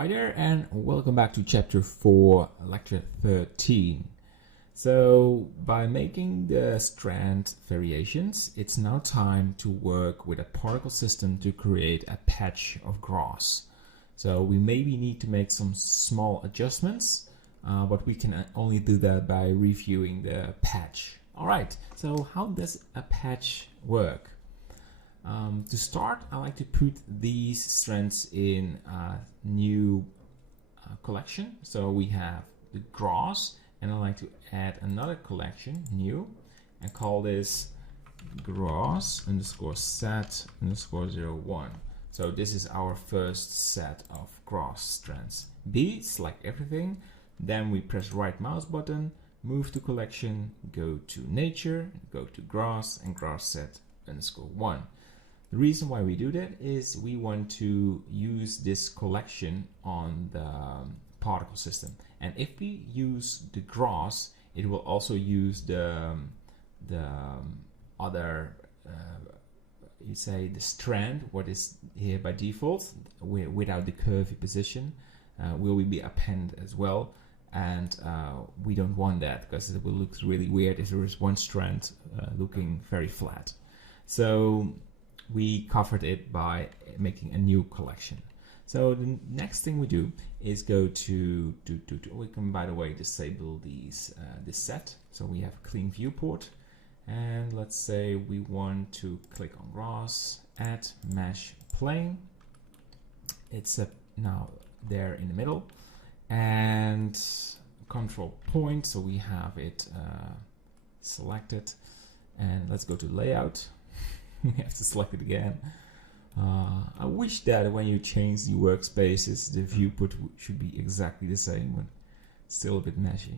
Hi there and welcome back to chapter 4, lecture 13. So by making the strand variations, it's now time to work with a particle system to create a patch of grass. So we maybe need to make some small adjustments, but we can only do that by reviewing the patch. Alright, so how does a patch work? To start, I like to put these strands in a new collection. So we have the grass, and I like to add another collection, new, and call this grass underscore set underscore 01. So this is our first set of grass strands. B, select everything, then we press right mouse button, move to collection, go to nature, go to grass, and grass set underscore 1. The reason why we do that is we want to use this collection on the particle system. And if we use the grass, it will also use the other, you say the strand, what is here by default, without the curvy position, will be appended as well. And we don't want that because it will look really weird if there is one strand looking very flat. So we covered it by making a new collection. So the next thing we do is go to we can, by the way, disable these this set. So we have a clean viewport, and let's say we want to click on grass, add mesh plane. It's now there in the middle, and control point. So we have it selected, and let's go to layout. We have to select it again. I wish that when you change the workspaces, the viewport should be exactly the same, but still a bit meshy.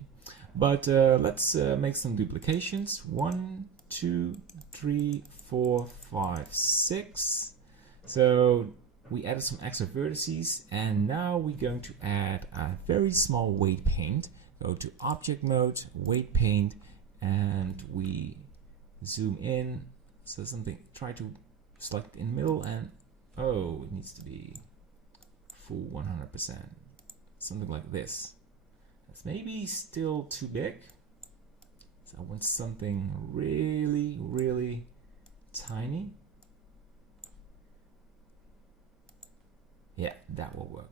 But let's make some duplications. 1, 2, 3, 4, 5, 6. So we added some extra vertices, and now we're going to add a very small weight paint. Go to object mode, weight paint, and we zoom in. So something, try to select in the middle, and oh, it needs to be full 100%. Something like this. That's maybe still too big. So I want something really, really tiny. Yeah, that will work.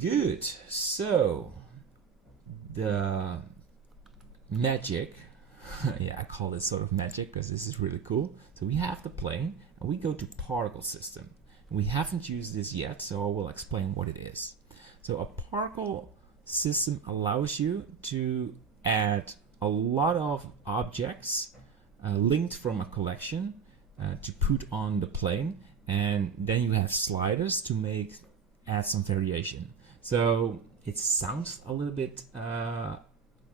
Good. So the magic. Yeah, I call this sort of magic because this is really cool. So we have the plane, and we go to particle system. We haven't used this yet, so I will explain what it is. So a particle system allows you to add a lot of objects linked from a collection to put on the plane, and then you have sliders to add some variation. So it sounds a little bit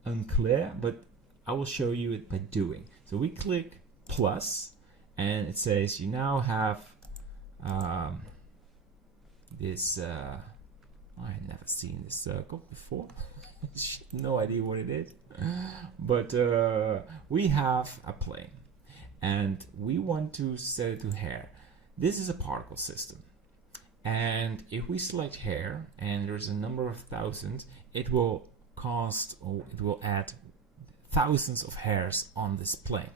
unclear, but I will show you it by doing. So we click plus, and it says you now have this. I had never seen this circle before. No idea what it is, but we have a plane, and we want to set it to hair. This is a particle system, and if we select hair, and there's a number of thousands, it will add thousands of hairs on this plane.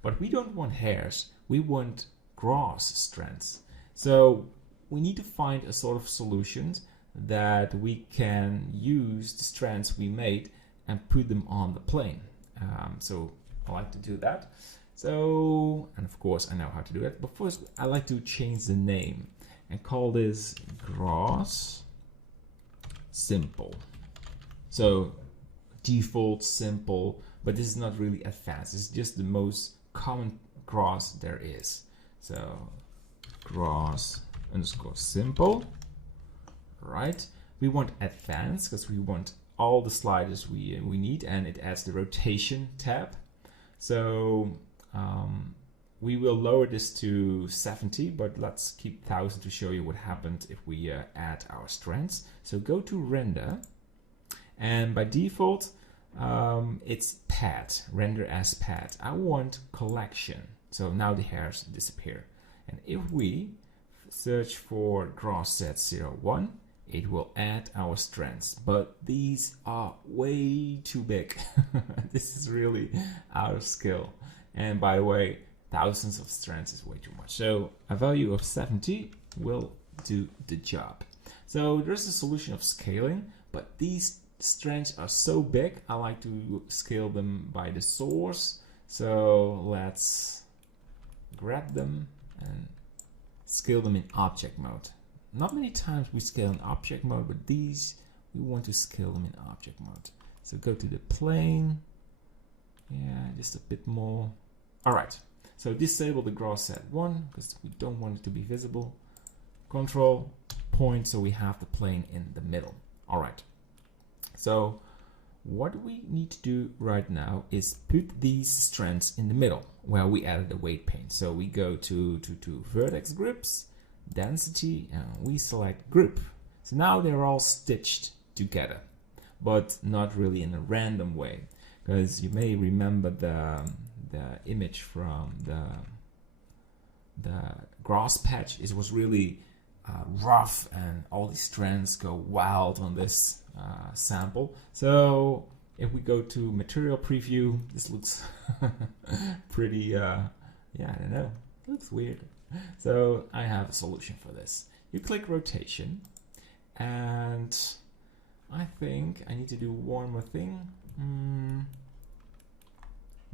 But we don't want hairs, we want grass strands. So we need to find a sort of solution that we can use the strands we made and put them on the plane. So I like to do that. So, and of course I know how to do it, but first I like to change the name and call this grass simple. So default simple, but this is not really advanced. It's just the most common grass there is. So grass underscore simple, right? We want advanced because we want all the sliders we need, and it adds the rotation tab. So we will lower this to 70, but let's keep 1000 to show you what happens if we add our strands. So go to render, and by default it's pad, render as pad. I want collection, so now the hairs disappear. And if we search for grass set 01, it will add our strands, but these are way too big. This is really out of scale. And by the way, thousands of strands is way too much. So a value of 70 will do the job. So there's a solution of scaling, but these strands are so big, I like to scale them by the source. So let's grab them and scale them in object mode. Not many times we scale in object mode, but these we want to scale them in object mode. So go to the plane. Yeah, just a bit more. All right. So disable the gross set 1 because we don't want it to be visible. Control point, so we have the plane in the middle. All right. So what we need to do right now is put these strands in the middle where we added the weight pane. So we go to vertex groups, density, and we select group. So now they're all stitched together, but not really in a random way, because you may remember the image from the grass patch. It was really rough and all these strands go wild on this sample. So if we go to material preview, this looks pretty yeah, I don't know, it looks weird. So I have a solution for this. You click rotation, and I think I need to do one more thing.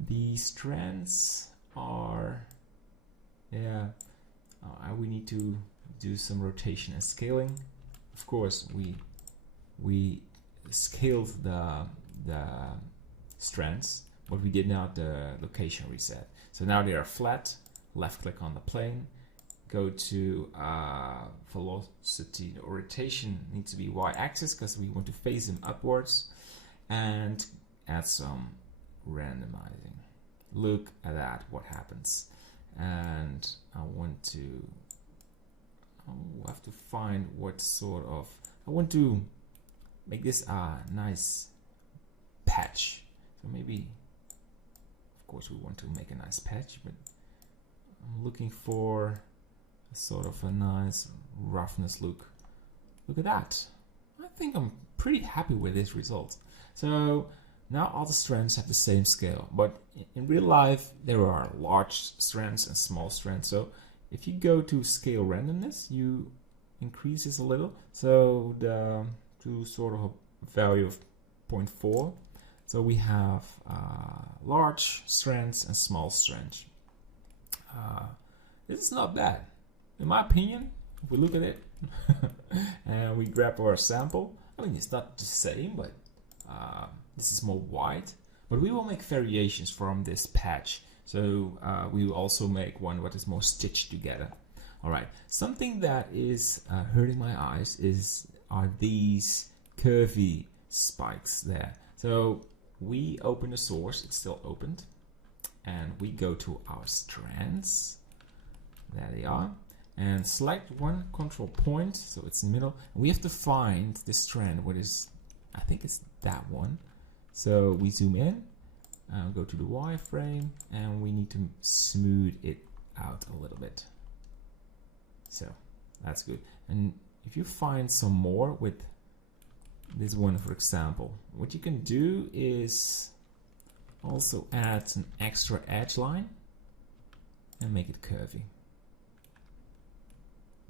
The strands are, yeah, we need to do some rotation and scaling. Of course, we scaled the strands, but we did not the location reset. So now they are flat. Left click on the plane, go to velocity or rotation needs to be y-axis because we want to phase them upwards, and add some randomizing. Look at that, what happens. And I have to find what sort of, I want to make this a nice patch. So maybe, of course we want to make a nice patch, but I'm looking for a sort of a nice roughness look. Look at that. I think I'm pretty happy with this result. So now all the strands have the same scale, but in real life there are large strands and small strands. So if you go to scale randomness, you increase this a little. So to sort of a value of 0.4. So we have large strands and small strands. This is not bad, in my opinion. If we look at it and we grab our sample, I mean, it's not the same, but this is more wide. But we will make variations from this patch. So we will also make one that is more stitched together. All right. Something that is hurting my eyes are these curvy spikes there. So we open the source. It's still opened. And we go to our strands. There they are. And select one control point, so it's in the middle. And we have to find the strand, what is, I think it's that one. So we zoom in, go to the wireframe, and we need to smooth it out a little bit. So that's good. And if you find some more with this one, for example, what you can do is also add an extra edge line and make it curvy.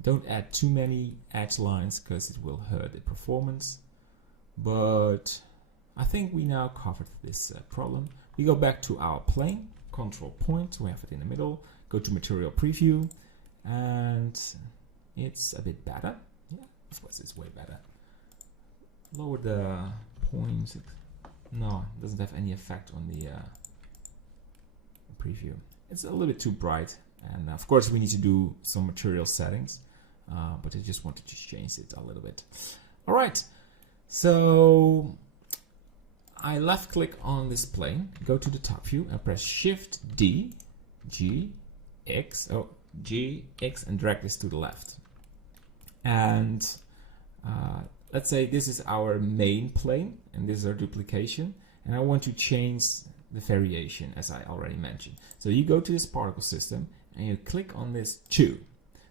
Don't add too many edge lines because it will hurt the performance. But I think we now covered this problem. We go back to our plane, control point, we have it in the middle, go to material preview, and it's a bit better. Yeah, of course it's way better. Lower the points. No, it doesn't have any effect on the preview. It's a little bit too bright, and of course we need to do some material settings, but I just wanted to change it a little bit. All right, so I left click on this plane, go to the top view and press Shift D, G, X, and drag this to the left. And let's say this is our main plane and this is our duplication, and I want to change the variation as I already mentioned. So you go to this particle system and you click on this 2.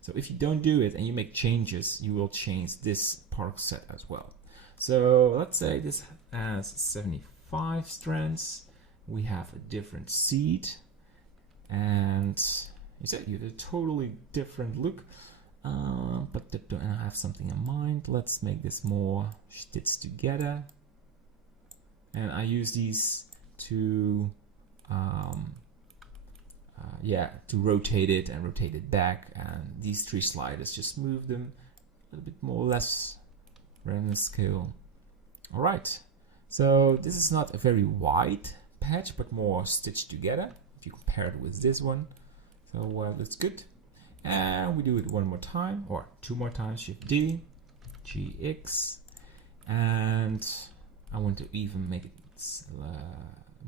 So if you don't do it and you make changes, you will change this park set as well. So let's say this has 75 strands. We have a different seed, and you said you have a totally different look. But I have something in mind. Let's make this more stitched together. And I use these to to rotate it and rotate it back, and these 3 sliders just move them a little bit more or less random scale. All right, so this is not a very wide patch, but more stitched together if you compare it with this one. So that's good. And we do it one more time, or 2 more times. Shift D, GX, and I want to even make it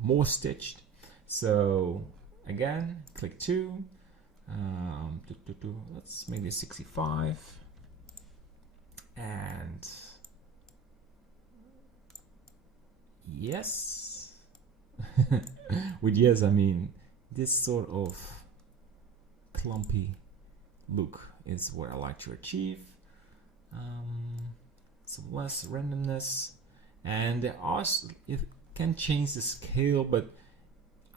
more stitched. So again, click 2. Let's make this 65, and yes. With yes, I mean this sort of clumpy look is what I like to achieve. Some less randomness, and there are, it can change the scale, but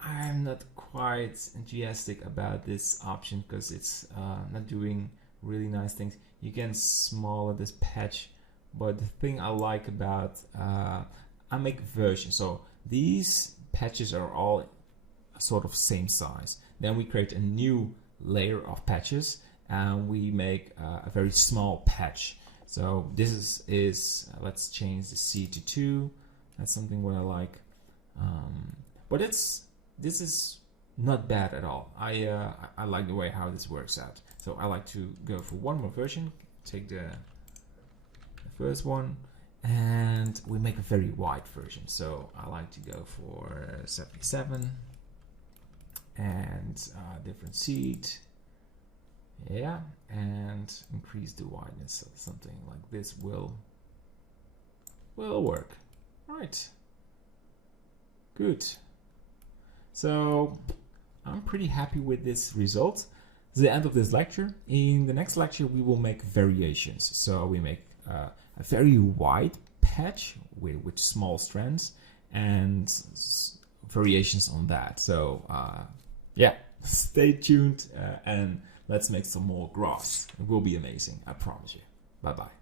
I'm not quite enthusiastic about this option because it's not doing really nice things. You can smaller this patch, but the thing I like about I make versions, so these patches are all sort of same size. Then we create a new layer of patches and we make a very small patch. So this is let's change the C to 2. That's something what I like. But this is not bad at all. I like the way how this works out. So I like to go for one more version. Take the first one, and we make a very wide version. So I like to go for 77 and different seed. Yeah, and increase the wideness. So something like this will work. Right. Good. So I'm pretty happy with this result. This is the end of this lecture. In the next lecture, we will make variations. So we make a very wide patch with small strands and variations on that. So yeah, stay tuned and let's make some more graphs. It will be amazing, I promise you. Bye bye.